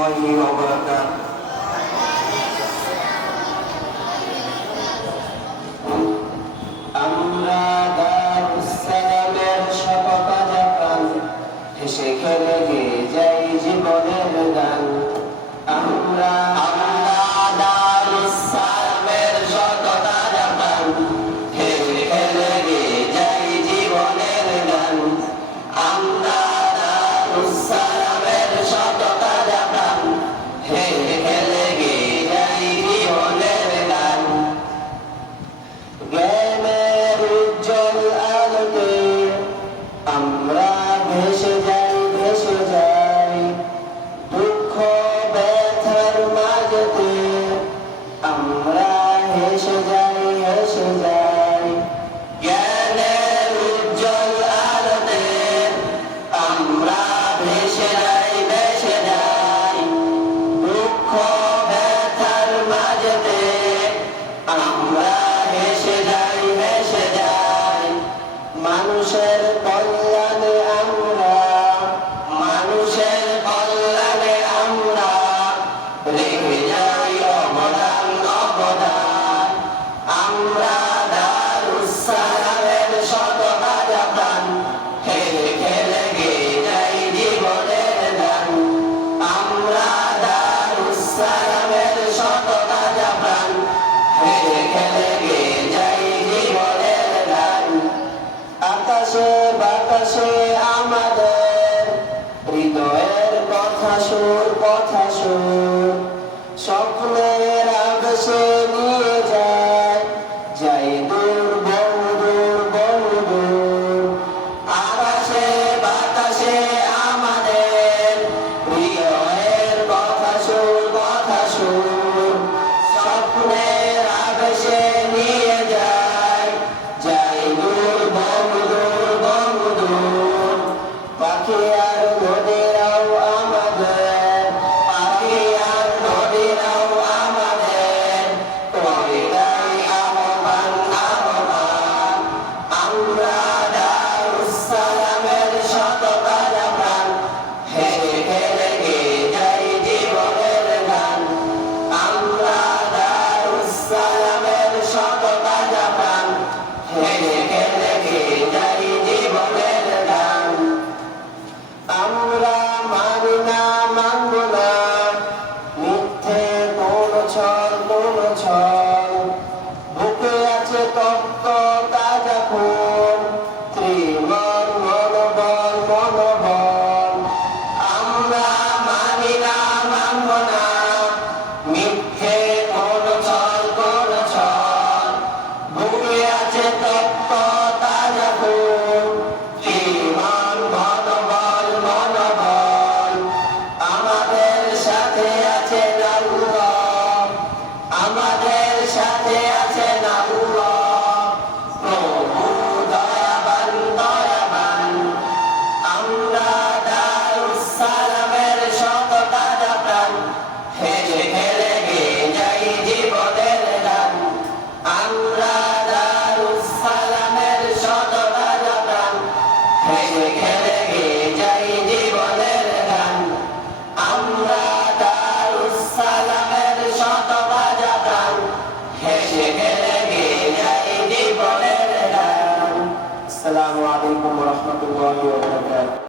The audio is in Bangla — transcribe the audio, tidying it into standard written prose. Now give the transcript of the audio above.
وبركاته আমরা দারুস সালামের শততা জাপান হেসে খেলে গেয়ে যাই জীবনের গান আমরা দারুস সালামের শততা জাপান হেসে খেলে গেয়ে যাই জীবনের গান আমরা দারুস সালামের শততা জাপান হেসে খেলে গেয়ে যাই জীবনের গান জ্ঞানের উজ্জ্বল আলোতে আমরা ভেসে যাই দুঃখ ব্যথার মাঝেতে আমরা হেসে যাই জ্ঞানের উজ্জ্বল আলোতে আমরা ভেসে যাই দুঃখ ব্যথার মাঝেতে আমরা হেসে যাই মানুষের কল্যাণে আমরা রেখে যাই অবদান আমরা দারুস সালামের শততা জাপান খেলে খেলে গেয়ে যাই জীবনের গান আমরা দারুস সালামের শততা জাপান খেলে খেলে গেয়ে যাই জীবনের গান আকাশে বাতাসে আমাদের হৃদয়ের কথা সুর স্বপ্নের আবেশে